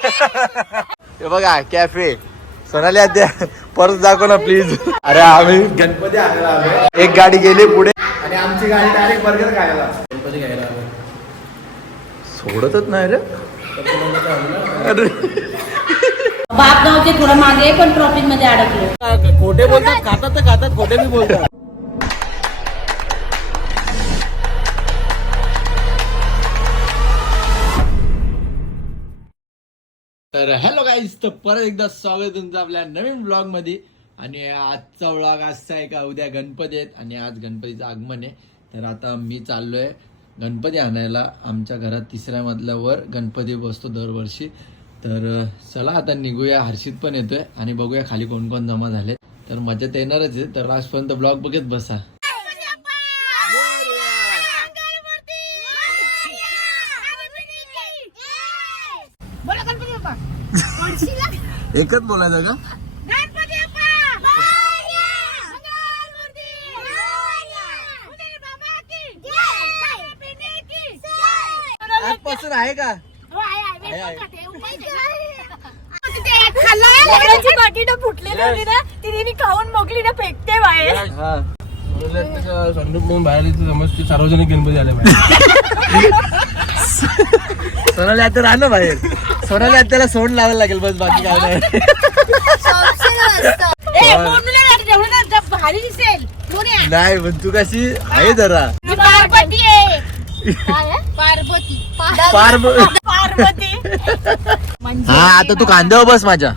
हे बघा कॅफे सोनाली अद्या परत दाखव ना प्लीज अरे आम्ही गणपती आणायला आलोय. एक गाडी गेली पुढे. आणि आमची गाडी डायरेक्ट बर्गर खायला. गणपती घ्यायला आलोय. सोडतच नाही रे. अरे. बाप गावचे थोडं मागे पण ट्रॉफिकमध्ये अडकलो खोटे बोलतात खातात तर खातात खोटे बी बोलतात. तर हॅलो गाईज तर परत एकदा स्वागत तुमचं आपल्या नवीन ब्लॉगमध्ये आणि आजचा ब्लॉग असा आहे का उद्या गणपती आहेत. आणि आज गणपतीचं आगमन आहे. तर आता मी चाललो आहे गणपती आणायला. आमच्या घरात तिसऱ्या मजल्यावर गणपती बसतो दरवर्षी. तर चला आता निघूया. हर्षित पण येतोय. आणि बघूया खाली कोण कोण जमा झाले तर मजा येणारच आहे. तर आजपर्यंत ब्लॉग बघत बसा. एकच बोलायचं का? आजपासून आहे का? फुटलेली होती ना तिने मी खाऊन मोकली ना फेकते बाहेर. हा. संदूक म्हणून बाहेर येते समज ते सार्वजनिक गणपती आले बाहेर. सोनाली आता राहणं बाहेर. सोनाली आत्याला सोड लावायला लागेल बस बाकी काय नाही. ए, बोलू नये ना, जेवढं ना जप भारी दिसेल. कोणी नाही पण तू कशी आहे जरा. मी पार्वती आहे. पार्वती. पार पार्वती. हा आता तू कांद्यावर बस माझ्या.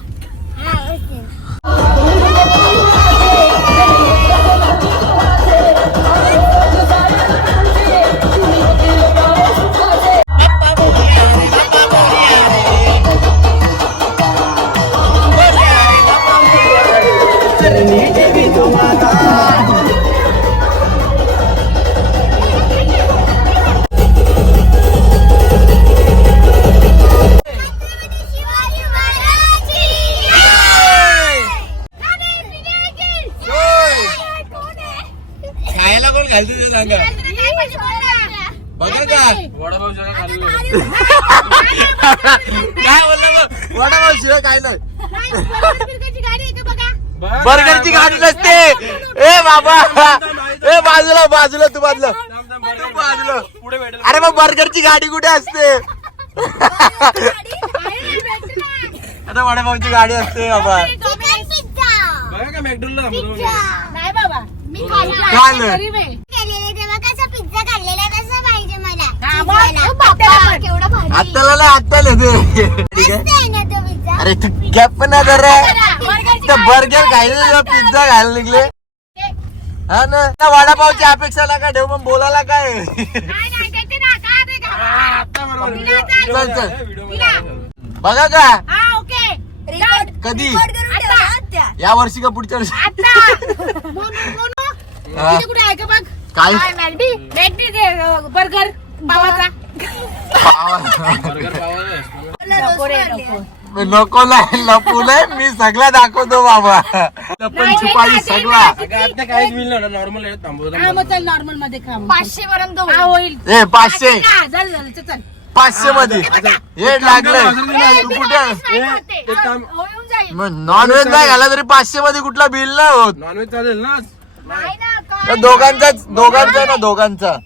सांगा. बघा का वडापाव जरा खाल्लं काय बोलला वडापाव शिवाय काय नाही. बरं. बर्गरची गाडी नसते. ए बाबा. ए बाजूला बाजूला तू बाजूला. तू बाजूला. पुढे भेटेल. अरे मग बर्गरची गाडी कुठे असते? आता वडापावची गाडी असते बाबा. बघा का मॅकडोनला नाही बाबा मी खाल्लं. गरीब आहे. पिझ्झा खाल्लेला तसं पाहिजे मला हा, मग पिझ्झाला. तू बाप्पा पण. केवढं भारी आत्ताला नाही आत्ताला ते. ठीक आहे? ना अरे तू गॅप पण जरा. तर बर्गर खायला पिझ्झा खायला निघले. हा ना? वडापावची अपेक्षाला काय? ठेव पण बोलायला काय? ना. चल चल. बघा का? हा, कधी. या वर्षी का पुढच्या वर्षी? आता. मोनू, मोनू. तिथे कुठे आहे का बघ? काय? बर्गर. पावाचा. नको नाही लपू नाही मी सगळा दाखवतो बाबा. लपून छुपाई सगळा. आता काहीच मिळणार नॉर्मल आहे थांबवतो हा मग चल नॉर्मलमध्ये खा मग. पाचशे पर्यंत हा होईल. ए पाचशे. हा, चल, चल पाचशे मध्ये. हे लागलंय. तू कुठे? काम- हा, होऊन जाईल. नॉन व्हेज नाही घाला तरी पाचशे मध्ये कुठला बिल नाही होत. नॉनव्हेज चालेल ना? दोघांचाच दोघांचा ना दोघांचा.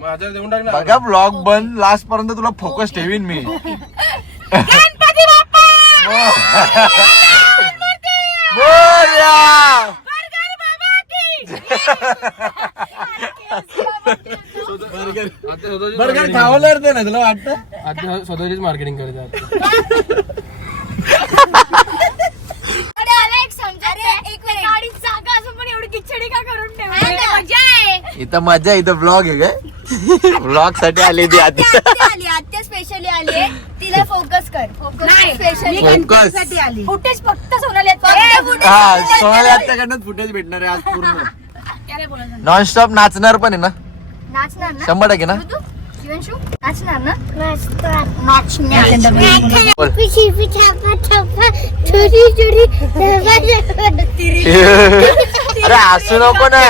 माझ्या देऊन टाक ना. बघा ब्लॉग बंद लास्ट पर्यंत तुला फोकस ठेवीन मी. गणपती बाप्पा! बोल्या! बर्गर बाबा की! आता स्वतःचीच बर्गर marketing खावलं ते ना तुला वाटतं. आता स्वतःचीच मार्केटिंग करतात अरे आला एक समजा रे एक मिनिट गाडीत जागा असून पण एवढी किचडी का करून ठेवली? मजा आहे. इथं मजा आहे, इथं ब्लॉग आहे काय? ब्लॉगसाठी आली ती आधी आत्या आली आत्या स्पेशली आली तिला फोकस कर. फोकस नाही स्पेशली Focus. आली. फुटेज फक्त सोनाली फक्त हा सोनाली आत्याकडनं फुटेज भेटणार आहे आज पूर्ण. काय बोलायचं? नॉनस्टॉप नाचणार पण आहे ना? नाचणार ना? शंभर टक्के ना? तू? शिवंशू नाचणार ना? नाचणार. बोल. पिशी पिछा पछा छोटी छोटी अरे हसू नको ना.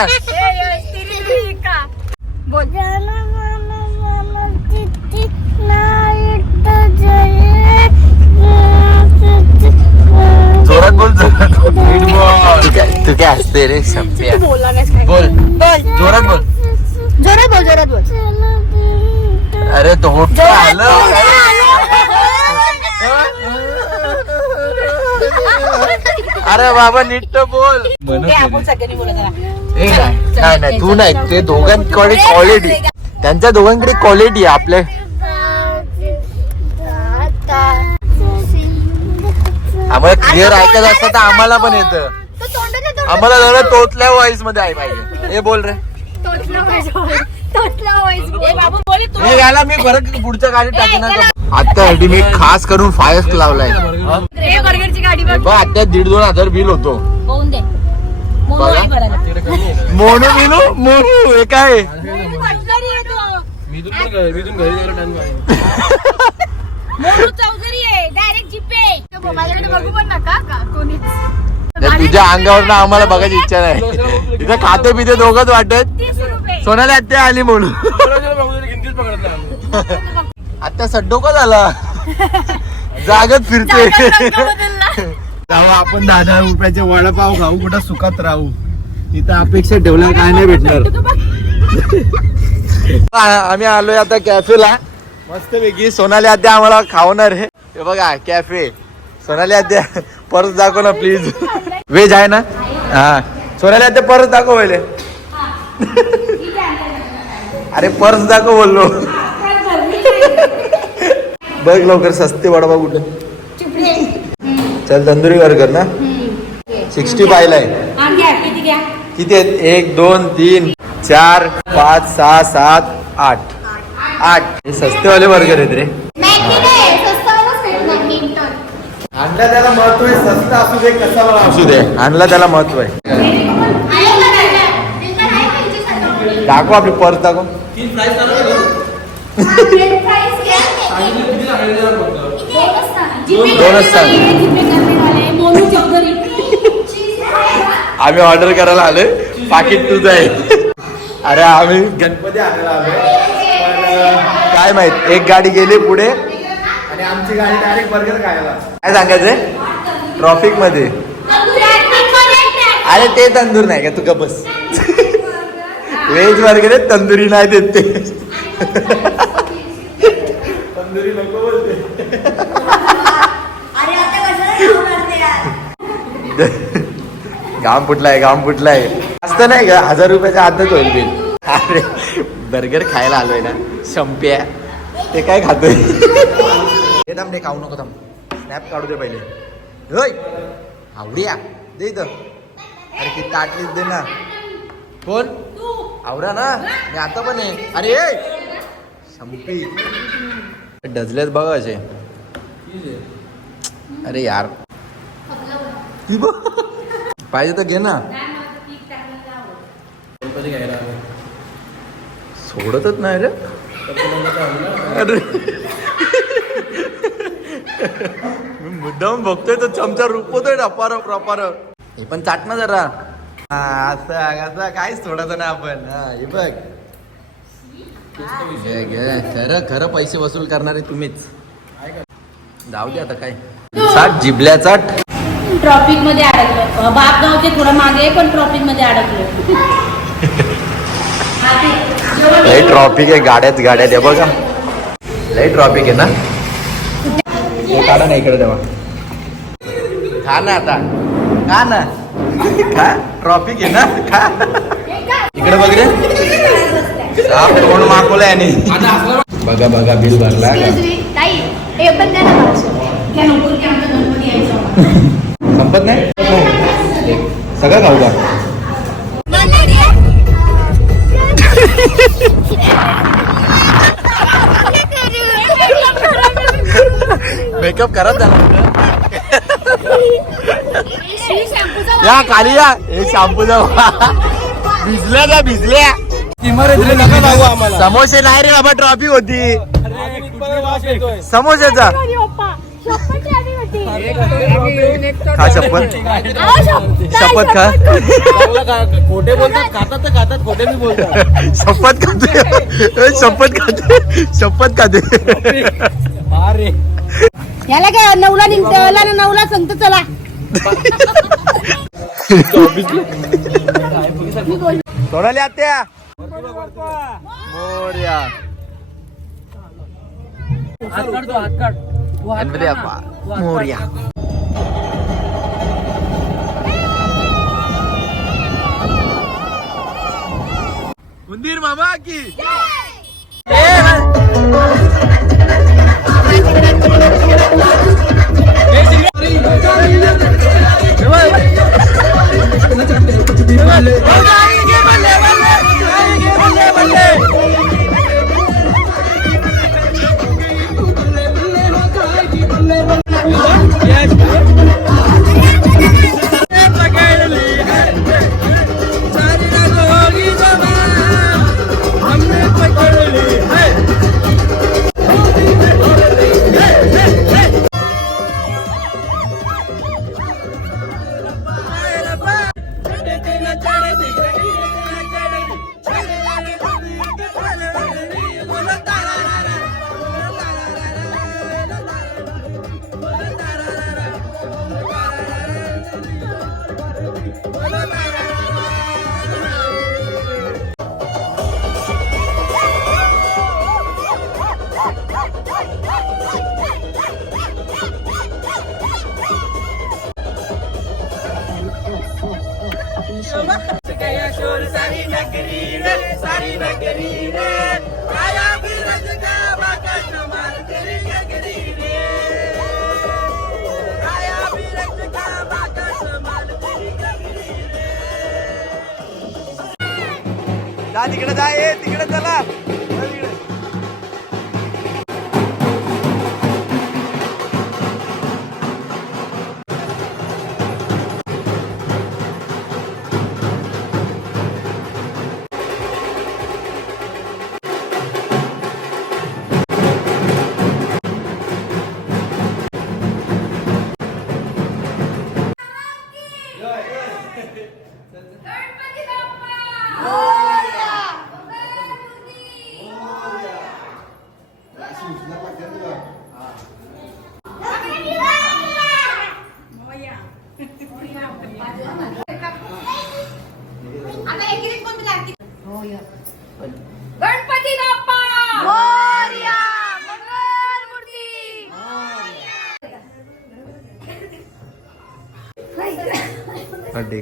तू काय असते रे शंप्या बोलला नाहीस काय बोल. जोरात बोल. जोरात बोल जोरात बोल. अरे तो आलं अरे बाबा नीट बोल. नाही, नाही तू नाही. ते दोघांकडे क्वालिटी त्यांच्या दोघांकडे क्वालिटी आहे आपल्या आम्हाला क्लिअर ऐकत असतं तर आम्हाला पण येतं. आम्हाला जरा तोतल्या वॉइसमध्ये आहे पाहिजे. हे बोल रे. ए बाबू बोल तू. हे गायला मी परत पुढच्या गाडी टाकणार आत्यासाठी मी खास करून फायस लावलाय. ए, बर्गरची गाडी बघ. बघ आत्या दीड दोन हजार बिल होतो. मोनो भरायला मोनू हे काय? मी मी डायरेक्ट जीपे माझ्याकडे बघू पण नका का? कोणीच. त्या तुझ्या अंगावर आम्हाला बघायची इच्छा नाही. तिथं खाते पिते दोघच वाटत. सोनाली आत्या आली म्हणून. आत्या सड्डो का झाला. जागत फिरते तेव्हा आपण दहा दहा रुपयाचे वडापाव खाऊ कुठं सुखात राहू? इथं अपेक्षा ठेवल्या काय नाही भेटणार. आम्ही आलोय आता कॅफेला मस्त पैकी सोनाली आद्या आम्हाला खावणार हे बघा कॅफे सोनाली आद्या परत दाखव ना प्लीज व्हेज आहे ना? हा. सोनाली आद्या परत दाखव पहिले. अरे पर्स दाखव बोललो. बघ लवकर सस्ते वडापाव कुठे. चल तंदुरी बर्गर ना. सिक्स्टी फायला आहे. किती किती आहेत? एक दोन तीन चार पाच सहा सात आठ. आठ. हे सस्तेवाले बर्गर आहेत रे. आणला त्याला महत्त्व आहे स्वस्त असू दे कसा असू दे आणला त्याला महत्त्व आहे. दाखव आपली पर्स दाखव. दोनच सांग. मोनू चौधरी आम्ही ऑर्डर करायला आलोय. पाकिट तुझं आहे. अरे आम्ही गणपती आणायला आलोय. काय माहीत एक गाडी गेली पुढे आणि आमची गाडी डायरेक्ट बर्गर खायला. काय सांगायचंय? ट्रॉफिकमध्ये. अरे ते तंदूर नाही का? तू का बस. व्हेज बर्गर आहे तंदुरी नाही देत ते. तंदुरी नको बोलते. घाम फुटलाय घाम फुटलाय. असतं नाही का? हजार रुपयाच्या आतच होईल बिल. अरे बर्गर खायला आलोय ना. शंप्या ते काय खातोय? हे थांब रे खाऊ नको थांब. स्नॅप काढू दे पहिले. होय. आवड्या. दे इथं. अरे ती ताटलीच दे ना. कोण? आवरा ना. मी आता पण आहे. अरे संपी. शंपी डझलेत बघा असे. अरे यार. ती बघ. पाहिजे तर घे ना. सोडतच नाही रे. अरे. मी मुद्दाम बघतोय तो चमचा रुपवतोय रपार रपार हे पण चाट ना जरा. हा, असं असं काहीच सोडायचं ना आपण. हा हे बघ. घे, घे. खरं खरं पैसे वसूल करणारे तुम्हीच. जाऊ दे आता काय. चाट जिबल्या चाट. ट्रॉफिकमध्ये अडकलो. बाप गावचे थोडं मागे पण ट्रॉफिकमध्ये अडकलो. हा, लई ट्रॉफिक आहे गाड्यात गाड्यात. आहे बघा. लई ट्रॉफिक आहे ना. हे काढा ना इकडे तेव्हा. खा ना आता. खा ना. खा. ट्रॉफिक आहे ना. खा. इकडे बघ रे. साप तोंड मागवलंय आणि. बघा बघा बिल भरला. संपत नाही? सगळं खाऊ का? मेकअप करत झाला या खाली या. हे शॅम्पू जाऊ भिजल्या का भिजल्या. समोसे नाही रे बाबा ट्रॉफी होती. समोसेचा. खा शपथ. शपथ खा. खोटे बोलतात खातात तर खातात खोटे बी बोलतात. शपथ खाते. शपथ खाते. शपथ खाते. अरे याला काय नवला निघ- त्याला ना नवला सांगतो चला. सोनाली आत्या मोर्या. गणपती बाप्पा. मोर्या. मंदिर मामा की. Vale. जा तिकडे जा ए तिकडे चला.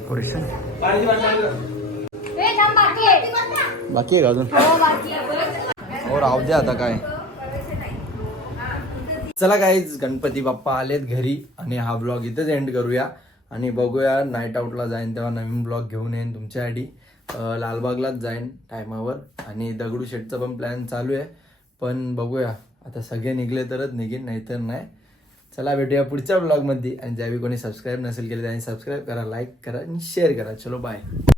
डेकोरेशन? बाकी आहे. बाकी आहे का अजून? हो बाकी आहे. राहू द्या आता काय. चला गाईज गणपती बाप्पा आलेत घरी आणि हा ब्लॉग इथेच एंड करूया. आणि बघूया नाईट आउटला जाईन तेव्हा नवीन ब्लॉग घेऊन येईन तुमच्यासाठी. लालबागलाच जाईन टायमावर आणि दगडू शेटचा पण प्लॅन चालू आहे. पण बघूया. आता सगळे निघले तरच निघेन नाहीतर नाही. चला भेटूया पुढच्या ब्लॉगमध्ये आणि ज्यावेळी कोणी सबस्क्राईब नसेल केले त्यांनी सबस्क्राईब करा लाईक करा आणि शेअर करा. चलो बाय